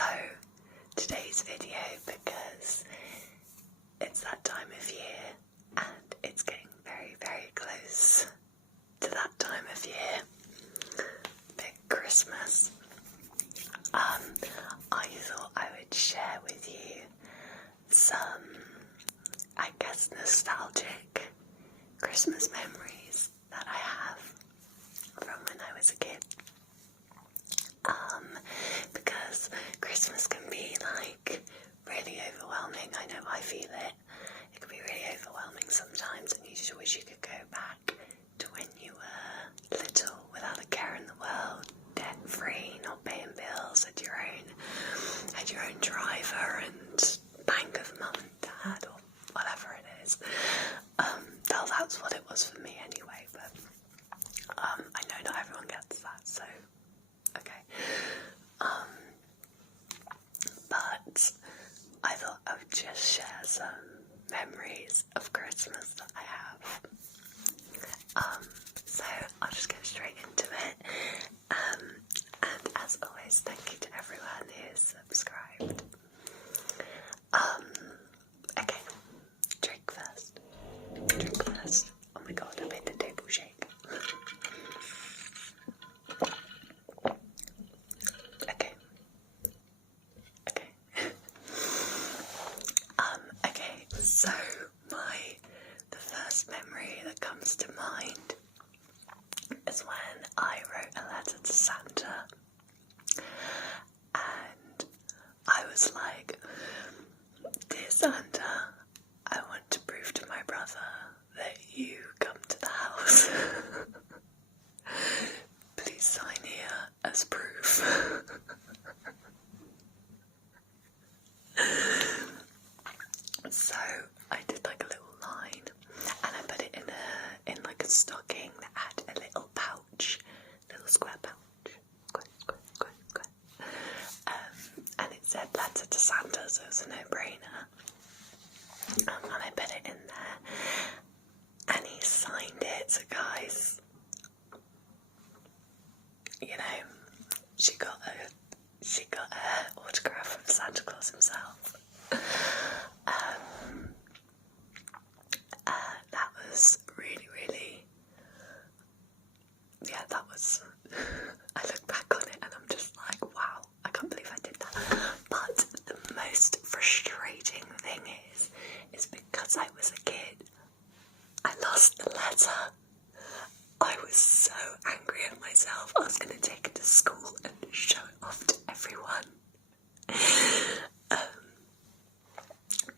So today's video, because it's that time of year and it's getting very, very close to that time of year, big Christmas, I thought I would share with you some, I guess, nostalgic Christmas memories that I have from when I was a kid. Because Christmas can be like really overwhelming. I know I feel it. It can be really overwhelming sometimes, and you just wish you could go back to when you were little, without a care in the world, debt free, not paying bills, had your own driver and bank of mum and dad or whatever it is. Well, that's what it was for me anyway. But I know not everyone gets that, so okay. But I thought I would just share some memories of Christmas that I have. So I'll just get straight into it. And as always, thank you to everyone who's subscribed. Okay, drink first. Oh my god, I made the table shake. Okay. Okay, so the first memory that comes to mind is when I wrote a letter to Santa, and I was like, "Dear Santa, I want to prove to my brother that you come to the house. Please sign here as proof." So I did like a little line, and I put it in like a stocking that had a little pouch, little square pouch, square. And it said letter to Santa, so it was a no-brainer. And I put it in there, and he signed it. So guys, you know, she got a autograph of Santa Claus himself. That was really, really, yeah, that was, I look back on it and I'm just like, wow, I can't believe I did that. But the most frustrating thing is because I was a kid, I lost the letter. I was so angry at myself. I was going to take it to school and show it off to everyone.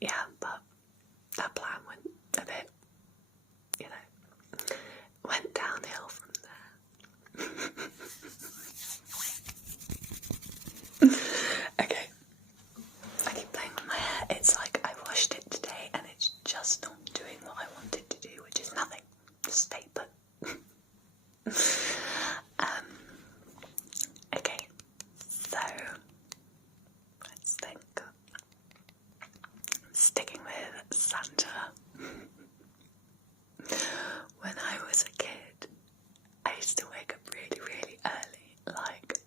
Yeah, but that plan went a bit, you know, went downhill from there. Okay, I keep playing with my hair. It's like I washed it today and it's just not doing what I wanted to do, which is nothing. Just stay put. Okay, so let's think. Sticking with Santa. When I was a kid, I used to wake up really, really early, like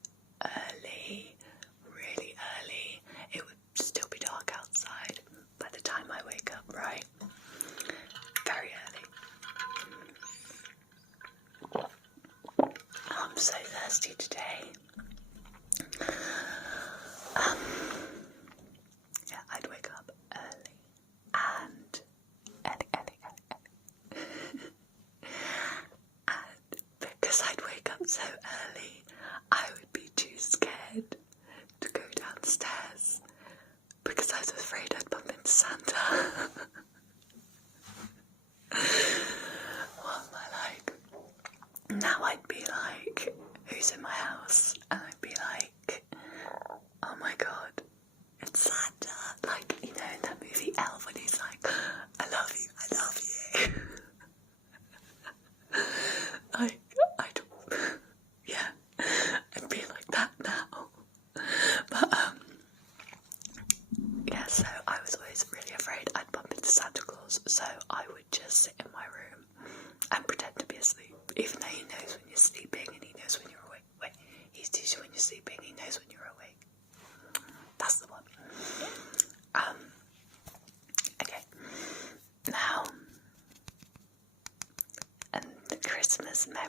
really early. It would still be dark outside by the time I wake up, right? Very early. I'm so thirsty today. Yeah, I'd wake up early and and because I'd wake up so early, I would be too scared to go downstairs because I was afraid I'd bump into Santa. Well, now I'd be like, who's in my house? And I'd be like, oh my god, it's Santa. Like, you know, in that movie Elf, when he's like, I love you. Like, yeah, I'd be like that now. But, yeah, so I was always really afraid I'd bump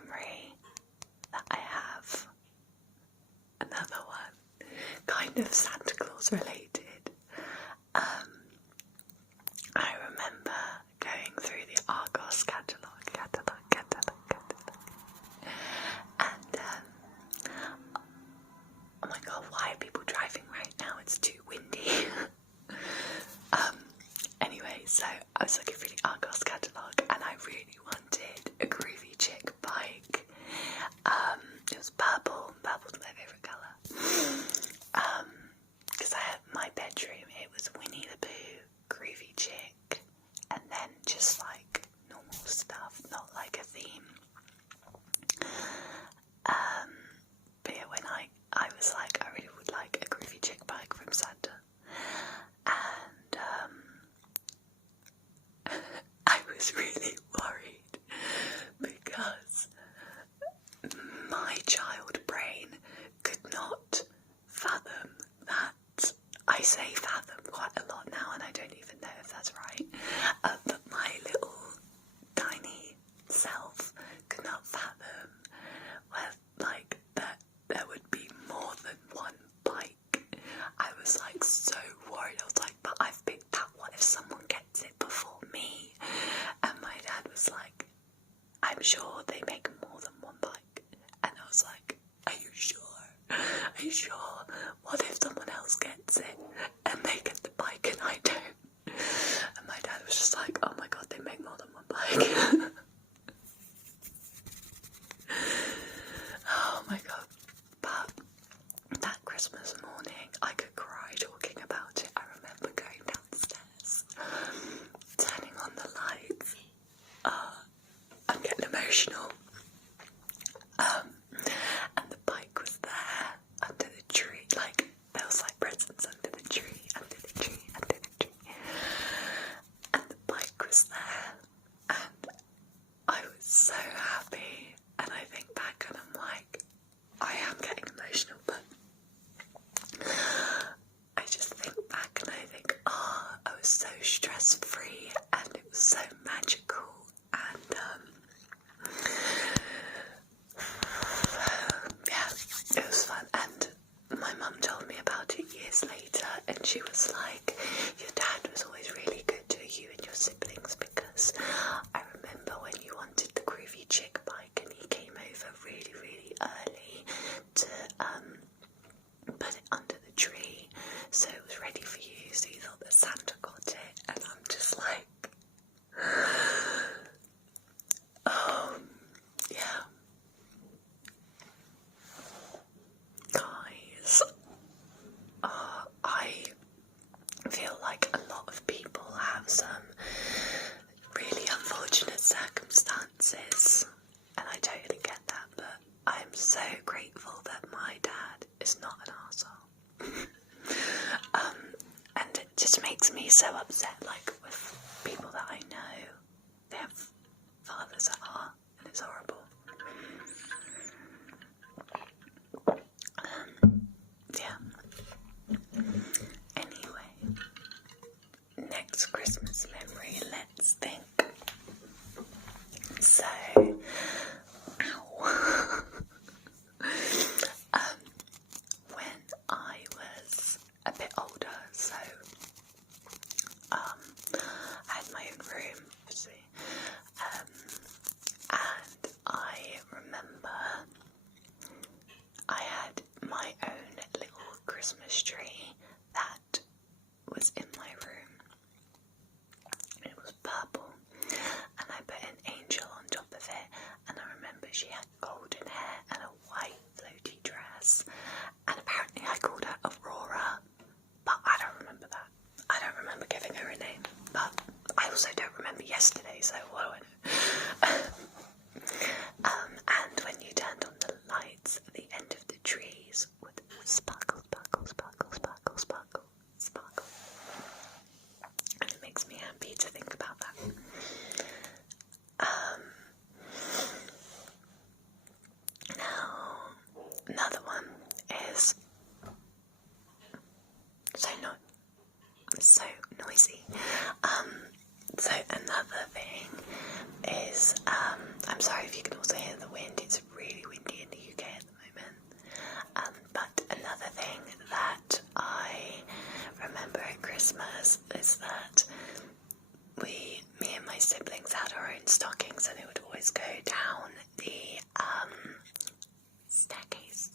memory that I have, another one, kind of Santa Claus related. I remember going through the Argos catalogue, and oh my god, why are people driving right now? It's too windy. Anyway, so I was looking through the Argos catalogue and I really wanted a groovy chick bike. It was purple. Purple's my favourite colour. Because I had my bedroom, it was Winnie the Pooh, groovy chick, and then just like normal stuff, not like a theme. But yeah, when I was like, I really would like a groovy chick bike from Santa. And I was really worried because my child brain could not fathom that. I say fathom quite a lot now and I don't even know if that's right, but my little tiny self could not fathom like that there would be more than one bike. I was like so worried. I was like, but I've picked that. What if someone gets it before me? And my dad was like, I'm sure they make more than one bike. And I was like, are you sure? Are you sure? What if someone else gets it and they get the bike and I don't? And my dad was just like, oh my god, they make more than one bike. Oh my god. But that Christmas morning, I could cry talking about it. I remember going downstairs, turning on the lights. I'm getting emotional. And the bike was there under the tree. Like, there was like presents under the tree. And the bike was there. And I was so happy. And I think back and I'm like, I am getting emotional, but I just think back and I think, oh, I was so stress-free and it was so magical. And yeah, it was fun. And my mum told me about it years later and she was like, your dad was always really good to you and your siblings, because I remember when you wanted the groovy chick bike and he came over really, really early to put it under the tree so it was ready for you, so you thought that Santa got it. And I'm just like, yeah. Guys, I feel like a lot of people have some really unfortunate circumstances, and I totally get that, but I'm so grateful that my dad is not an arsehole. And it just makes me so upset, like, with I'm sorry if you can also hear the wind. It's really windy in the UK at the moment. But another thing that I remember at Christmas is that me and my siblings had our own stockings, and it would always go down the staircase.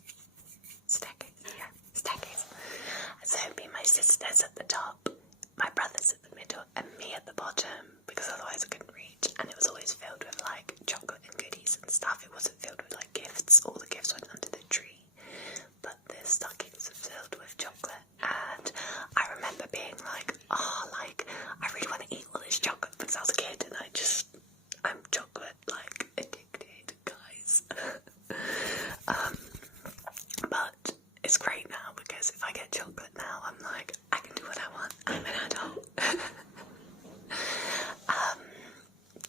So it'd be my sisters at the top, my brothers at the middle, and me at the bottom, because otherwise I couldn't reach. And it was always filled with like chocolate and goodies and stuff. It wasn't filled with like gifts. All the gifts went under the tree, but the stockings were filled with chocolate. And I remember being like, oh, like I really want to eat all this chocolate, because I was a kid and I'm chocolate like addicted, guys. But it's great now, because if I get chocolate now, I'm like, I can do what I want. I'm an adult.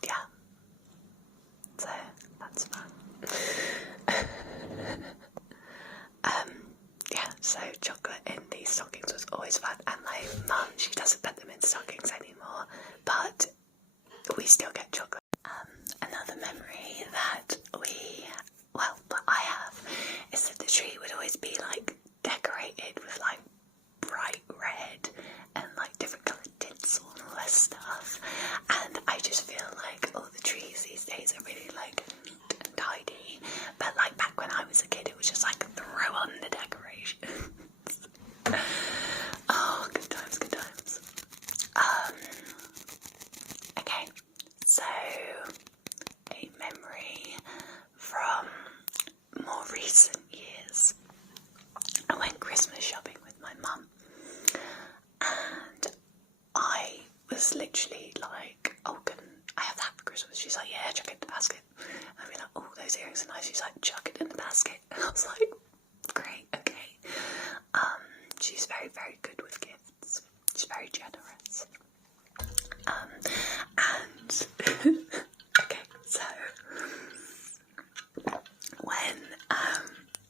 Yeah. So that's fun. Yeah, so chocolate in these stockings was always fun, and my mum, she doesn't put them in stockings anymore, but we still get chocolate. Another memory that I have, is that the tree would always be like decorated with like bright red and like different coloured tinsel and all that stuff, and I just feel like all the trees these days are really like neat and tidy, but like back when I was a kid, it was just like throw on the decorations. Oh, good times, good times. Okay, so a memory from more recent years. I went Christmas shopping with my mum, and I was literally like, oh, can I have that for Christmas? She's like, yeah, chuck it in the basket. I'd be like, oh, those earrings are nice. She's like, chuck it in the basket. And I was like, great, okay. She's very, very good with gifts. She's very generous. And okay, so when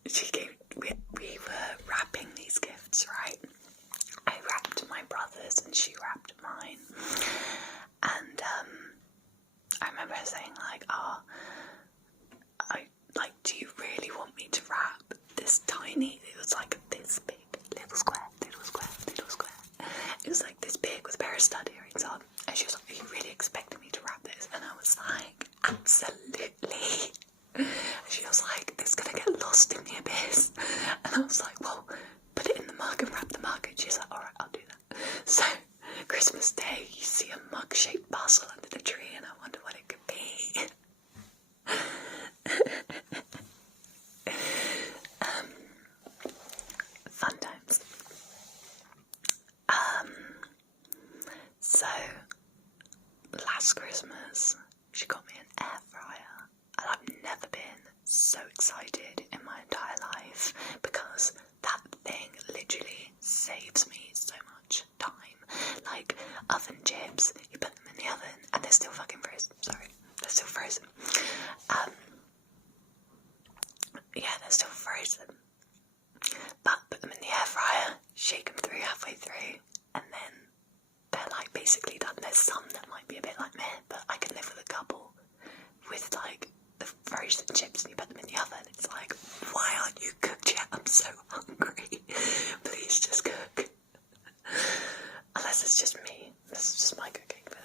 she gave, we were wrapping these gifts, right? I wrapped my brother's and she wrapped mine, and I remember her saying like, oh, do you really want me to wrap this tiny, it was like this big, little square, it was like this big with a pair of stud earrings on, and she was like, are you really expecting me to wrap this? And I was like, absolutely. And she was like, this is gonna get lost in the abyss. And I was like, well, put it in the mug and wrap the mug. And she's like, alright, I'll do that. So Christmas Day, you see a mug-shaped parcel under the tree, and I wonder what it could be. Fun times. So last Christmas, she got me an air fryer, and I've never been so excited in my entire life, because that thing literally saves me so much time. Like oven chips, you put them in the oven and they're still fucking frozen. Sorry, they're still frozen. Yeah, they're still frozen. But put them in the air fryer, shake them through halfway through, and then they're like basically done. There's some that might be a bit like meh, but I can live with a couple with like the frozen chips, and you put them in the oven. It's like, why aren't you cooked yet? I'm so hungry. Please just cook. Unless it's just me. This is just my cooking, but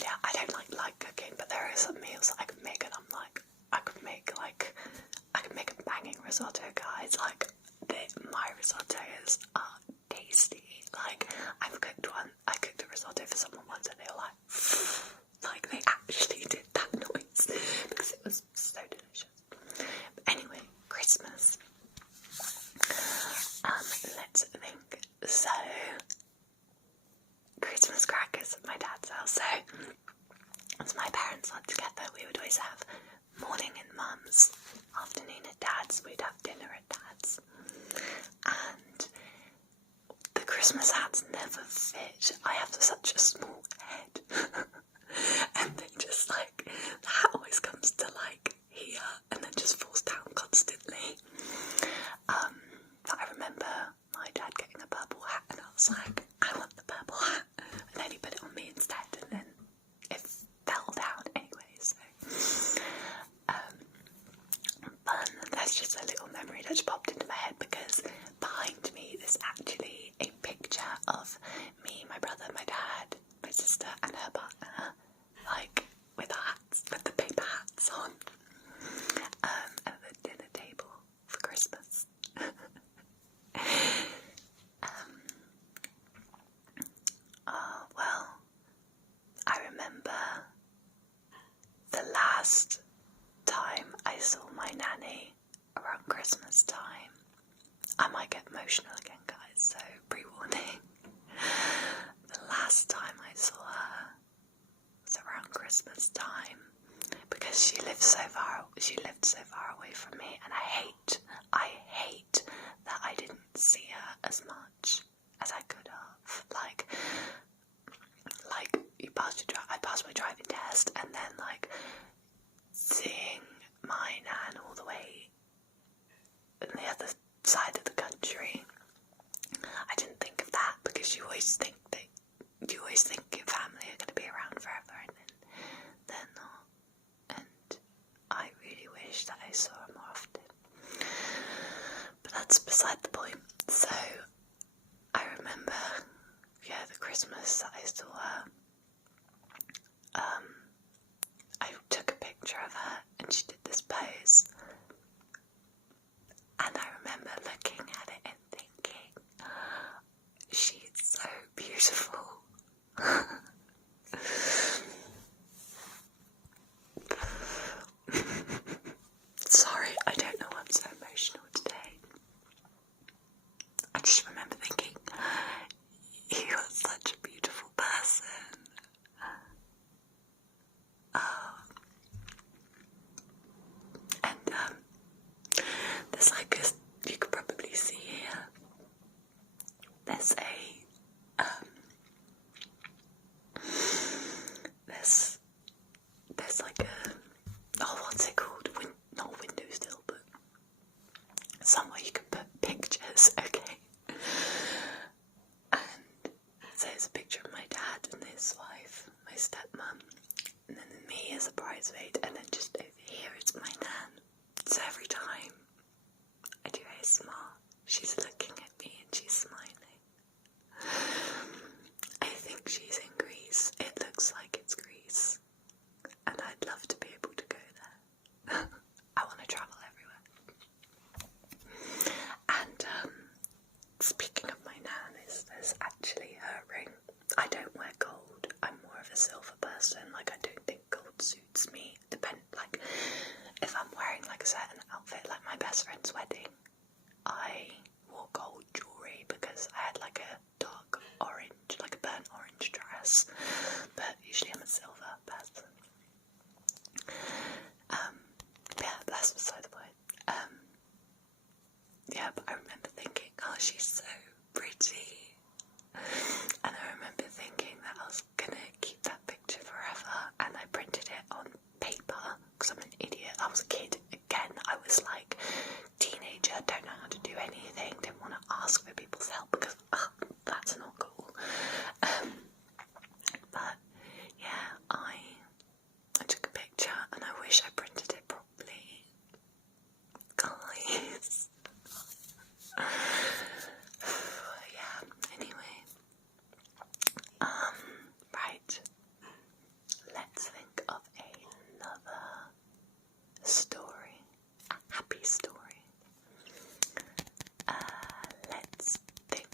yeah, I don't like cooking, but there are some meals that I can make, and I'm like, I could make a banging risotto, guys. Like, my risottos are tasty. Like, I cooked a risotto for someone once, and they were like they actually did that noise, because it was so delicious. But anyway, Christmas. Let's think. So, Christmas crackers at my dad's house. So, as my parents lived together, we would always have morning in mum's, afternoon at dad's. We'd have dinner at dad's, and the Christmas hats never fit. I have such a small head, and they just like, the hat always comes to like here, and then just falls down constantly. But I remember my dad getting a purple hat, and I was like, I want the purple hat, and then he put it on me instead, and then it fell down anyways. last time I saw my nanny around Christmas time, I might get emotional again, guys, so pre-warning. The last time I saw her was around Christmas time, because she lived so far away from me, and I hate that I didn't see her as much as I could have. Like I passed my driving test, and then like seeing my nan all the way on the other side of the country, I didn't think of that, because you always think your family are going to be around forever, and then they're not. And I really wish that I saw her more often, but that's beside the point. So I remember, the Christmas that I saw her, I took a picture of her and she did this pose, and I remember looking at it and thinking, she's so beautiful. Sorry, I don't know why I'm so emotional today. I just remember thinking, he was such a beautiful person. And there's like this, you could probably see here, there's like a, what's it called? Not a windowsill, but somewhere you can put pictures, okay? And so there's a picture of my dad and his wife, my stepmom, and then me as a bridesmaid, and then just over here it's my nan. So every time I do ASMR, she's looking at me and she's smiling. I think she's in Greece. It looks like it's Greece, and I'd love to be able to go there. I want to travel everywhere. And speaking of my nan, there's actually her ring. I don't wear gold. I'm more of a silver person. Like, I don't think gold suits me. Like, if I'm wearing like a certain outfit, like my best friend's wedding, I wore gold jewellery because I had like a dark orange, like a burnt orange dress, but usually I'm a silver person. Yeah, that's beside the point. But I remember thinking, oh, she's so pretty. And I remember thinking that I was gonna keep that picture forever, and I printed it on paper, because I'm an idiot. I was a kid again. I was like, teenager, don't know how to do anything, didn't want to ask for people's help, because that's not cool. But yeah, I took a picture, and I wish I printed it properly, guys. Yeah, anyway, right, let's think of another story, a happy story. Let's think,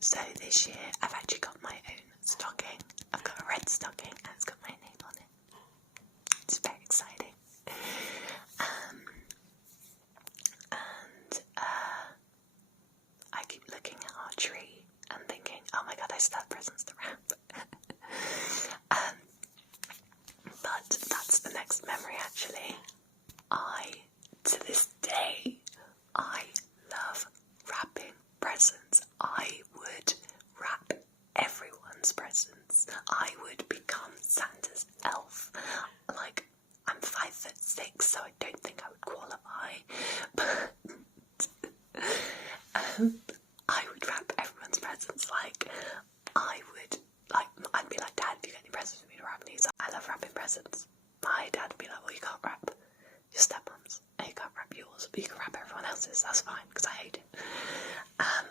so this year I've actually got my own stocking. I've got a red stocking and it's got my name on it. It's very exciting. And I keep looking at our tree and thinking, oh my god, I still have presents to wrap. But that's the next memory, actually. To this day, I love wrapping presents. I would wrap everyone's presents. I would become Santa's elf. Like, I'm 5'6", so I don't think I would qualify, but I would wrap everyone's presents. Like, I'd be like, Dad, do you get any presents for me to wrap these? I love wrapping presents. My dad would be like, well, you can't wrap your stepmom's, and you can't wrap yours, but you can wrap everyone else's. That's fine, because I hate it.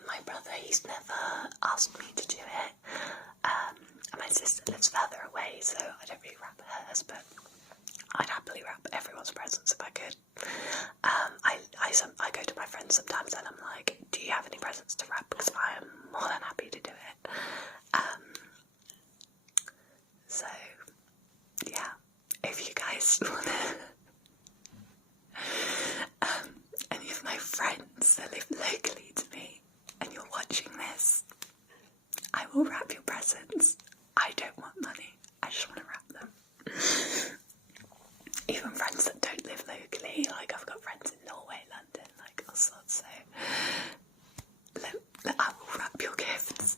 My brother, he's never asked me to do it. And my sister lives further away, so I don't really wrap hers, but I'd happily wrap everyone's presents if I could. I go to my friends sometimes and I'm like, do you have any presents to wrap? Because I am more than happy to do it. So, yeah, if you guys just want to... any of my friends that live locally to me and you're watching this, I will wrap your presents. I don't want money, I just want to wrap them. Even friends that don't live locally, like I've got friends in Norway, London, like all sorts, so I will wrap your gifts.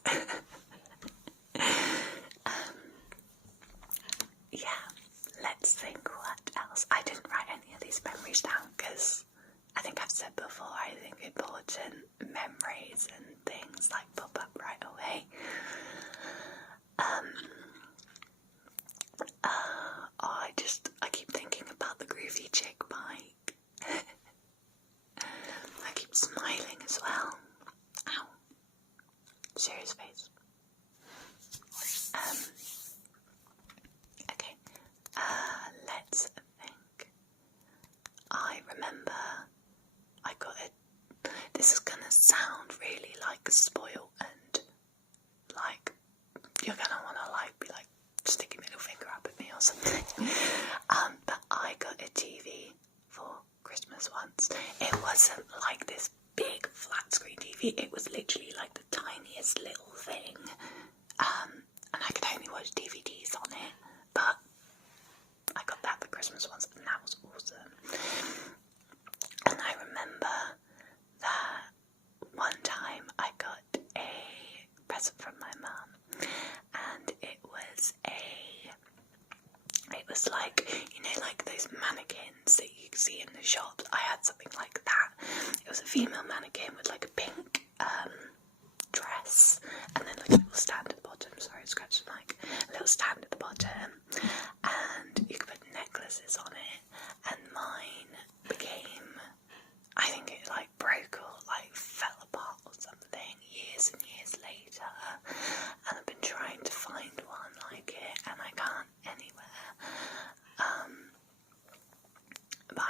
Yeah, let's think what else. I didn't write any of these memories down because I think I've said before, I think important memories and things like pop up right away. I keep thinking about the groovy chick bike. I keep smiling as well. Ow. Serious face. Okay. Let's think. I remember I got it. This is gonna sound really like spoiled and like you're gonna wanna like be like stick your middle finger up at me or something. But I got a TV for Christmas once. It wasn't like this big flat screen TV. It was literally like the tiniest little thing. And I could only watch DVDs on it. But I got that for Christmas once, and that was awesome. And I remember that one time I got a present from my mum, and it was like, you know, like those mannequins that you see in the shops. I had something like that. It was a female mannequin with like a pink dress, and then like a little stand at the bottom. Sorry, I scratched the mic. A little stand at the bottom, and you could put necklaces on it. And mine became, I think it like broke or like fell apart or something years and years later. And I've been trying to find one like it, and I can't anywhere. But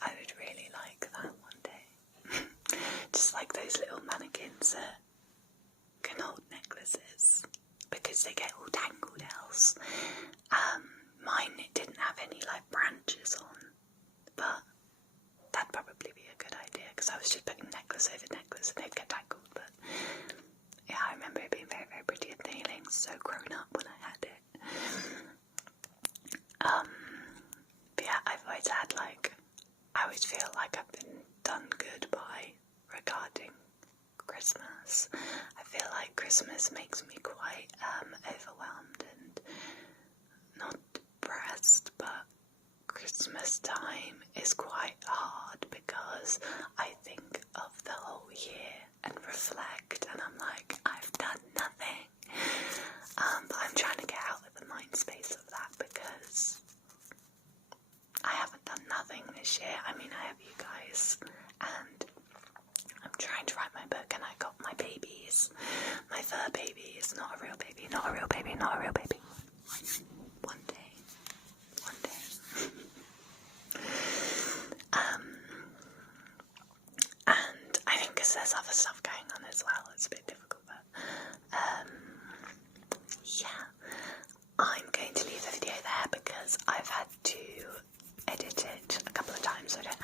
I would really like that one day. Just like those little mannequins that can hold necklaces, because they get all tangled else. Mine, it didn't have any like branches on, but that'd probably be a good idea, because I was just putting necklace over necklace and they'd get tangled. But yeah, I remember it being very, very pretty and feeling so grown up when I had it. But yeah, I've always had I always feel like I've been done good by regarding Christmas. I feel like Christmas makes me quite overwhelmed and not depressed, but Christmas time is quite hard because I think of the whole year and reflect, and I'm like, I've done nothing. But I'm trying to get out of the mind space of that, because I haven't done nothing this year. I mean, I have you guys, and I'm trying to write my book, and I got my babies. My fur baby is not a real baby, not a real baby, not a real baby. One day. And I think because there's other stuff going on as well, it's a bit difficult, but yeah, I'm going to leave the video there because I've had to edit it a couple of times, so I don't